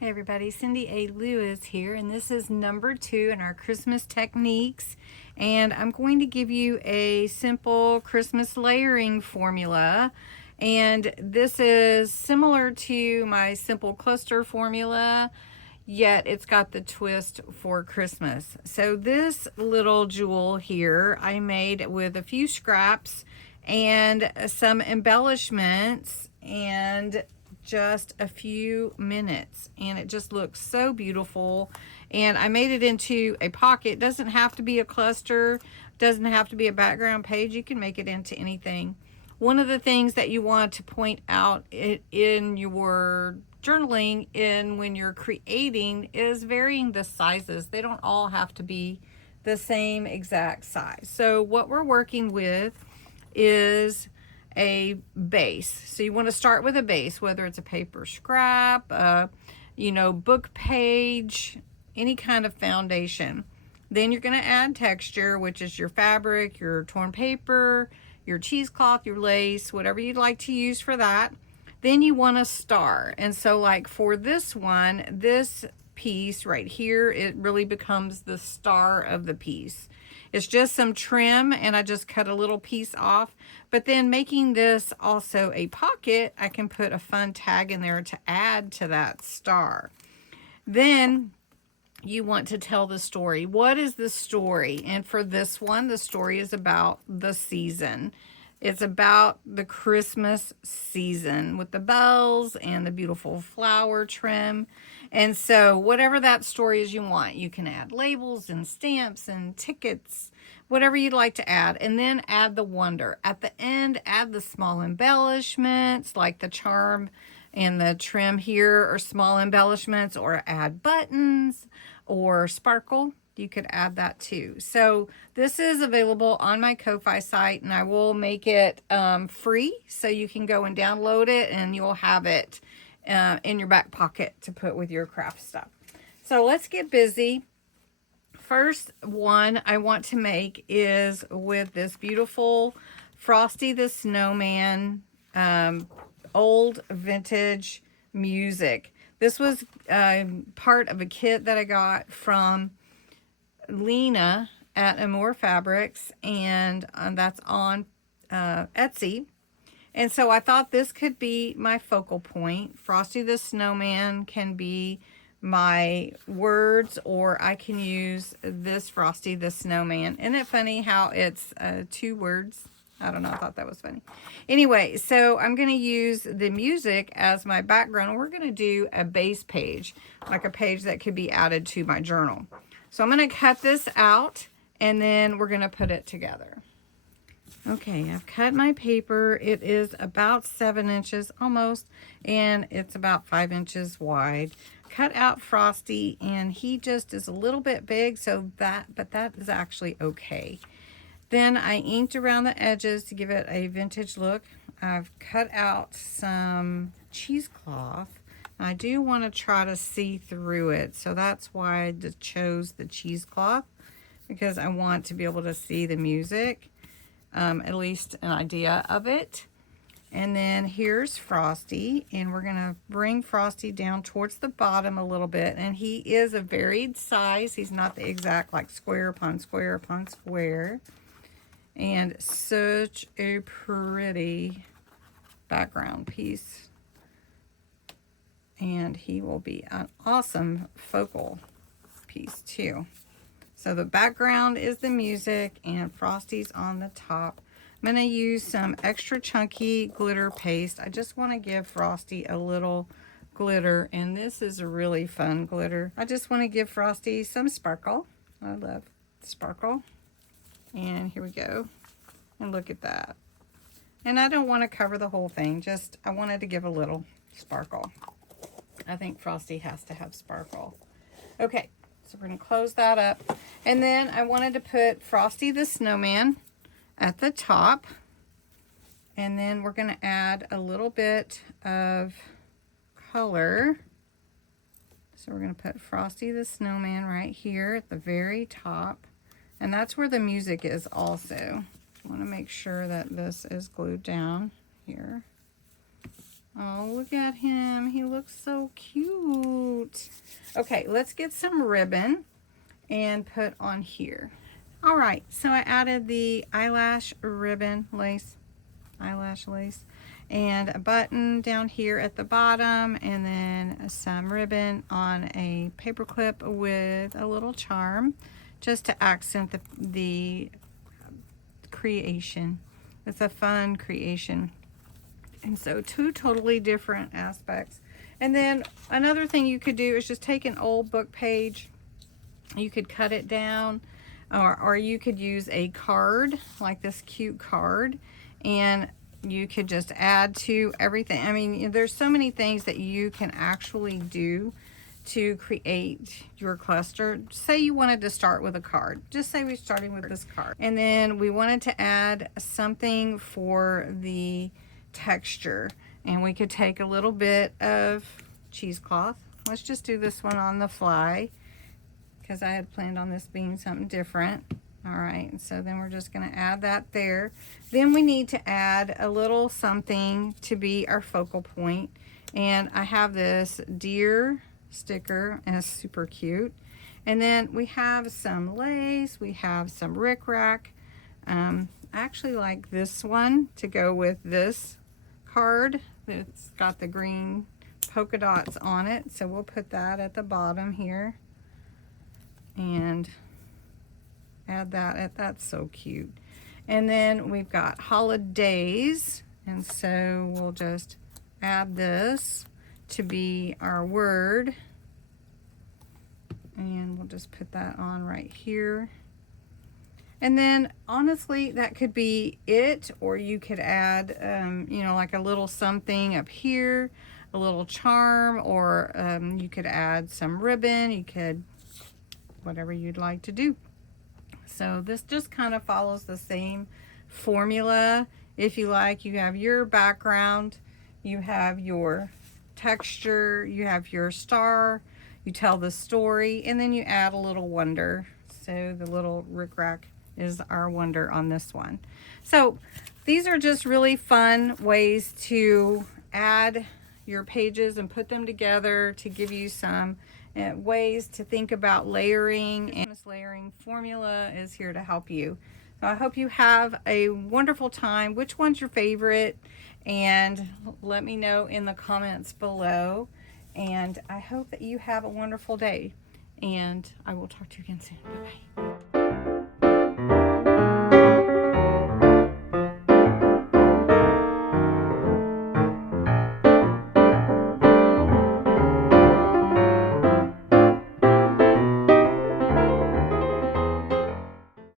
Hey everybody, Cindy A. Lewis here, and this is number 2 in our Christmas techniques. And I'm going to give you a simple Christmas layering formula. And this is similar to my simple cluster formula, yet it's got the twist for Christmas. So this little jewel here I made with a few scraps and some embellishments and just a few minutes, and it just looks so beautiful. And I made it into a pocket. It doesn't have to be a cluster, doesn't have to be a background page. You can make it into anything. One of the things that you want to point out in your journaling when you're creating is varying the sizes. They don't all have to be the same exact size. So what we're working with is a base. So you want to start with a base, whether it's a paper scrap, book page, any kind of foundation. Then you're going to add texture, which is your fabric, your torn paper, your cheesecloth, your lace, whatever you'd like to use for that. Then you want a star. And so like for this one, this piece right here, it really becomes the star of the piece. It's just some trim, and I just cut a little piece off. But then making this also a pocket, I can put a fun tag in there to add to that star. Then you want to tell the story. What is the story? And for this one, the story is about the season. It's about the Christmas season with the bells and the beautiful flower trim. And so whatever that story is you want, you can add labels and stamps and tickets, whatever you'd like to add. And then add the wonder. At the end, add the small embellishments like the charm and the trim here, or small embellishments, or add buttons or sparkle. You could add that too. So this is available on my Ko-Fi site, and I will make it free, so you can go and download it, and you'll have it in your back pocket to put with your craft stuff. So let's get busy. First one I want to make is with this beautiful Frosty the Snowman old vintage music. This was part of a kit that I got from Lena at Amore Fabrics, and that's on Etsy. And so I thought this could be my focal point. Frosty the Snowman can be my words, or I can use this Frosty the Snowman. Isn't it funny how it's 2 words? I don't know, I thought that was funny. Anyway, so I'm going to use the music as my background. We're going to do a base page, like a page that could be added to my journal. So I'm going to cut this out, and then we're going to put it together. Okay, I've cut my paper. It is about 7 inches almost, and it's about 5 inches wide. Cut out Frosty, and he just is a little bit big, but that is actually okay. Then I inked around the edges to give it a vintage look. I've cut out some cheesecloth. I do want to try to see through it, so that's why I chose the cheesecloth, because I want to be able to see the music, at least an idea of it. And then here's Frosty, and we're going to bring Frosty down towards the bottom a little bit, and he is a varied size. He's not the exact like square upon square upon square. And such a pretty background piece. And he will be an awesome focal piece too. So the background is the music, and Frosty's on the top. I'm going to use some extra chunky glitter paste. I just want to give Frosty a little glitter, and this is a really fun glitter. I just want to give Frosty some sparkle. I love sparkle. And here we go. And look at that. And I don't want to cover the whole thing. I wanted to give a little sparkle. I think Frosty has to have sparkle. Okay, so we're going to close that up. And then I wanted to put Frosty the Snowman at the top. And then we're going to add a little bit of color. So we're going to put Frosty the Snowman right here at the very top. And that's where the music is also. I want to make sure that this is glued down here. Oh, look at him. He looks so cute. Okay, let's get some ribbon and put on here. All right, so I added the eyelash ribbon lace, eyelash lace, and a button down here at the bottom, and then some ribbon on a paper clip with a little charm, just to accent the creation. It's a fun creation. And so two totally different aspects. And then another thing you could do is just take an old book page. You could cut it down, or you could use a card, like this cute card, and you could just add to everything. I mean, there's so many things that you can actually do to create your cluster. Say you wanted to start with a card. Just say we're starting with this card. And then we wanted to add something for the texture. And we could take a little bit of cheesecloth. Let's just do this one on the fly, because I had planned on this being something different. All right, and so then we're just gonna add that there. Then we need to add a little something to be our focal point. And I have this deer sticker, and it's super cute. And then we have some lace, we have some rickrack. I actually like this one to go with this card. It's got the green polka dots on it, so we'll put that at the bottom here and add that. That's so cute. And then we've got holidays, and so we'll just add this to be our word, and we'll just put that on right here. And then honestly, that could be it, or you could add you know, like a little something up here, a little charm, or you could add some ribbon. You could, whatever you'd like to do. So this just kind of follows the same formula. If you like, you have your background, you have your texture, you have your star, you tell the story, and then you add a little wonder. So the little rickrack is our wonder on this one. So these are just really fun ways to add your pages and put them together to give you some ways to think about layering. And this layering formula is here to help you. So I hope you have a wonderful time. Which one's your favorite? And let me know in the comments below. And I hope that you have a wonderful day. And I will talk to you again soon. Bye-bye.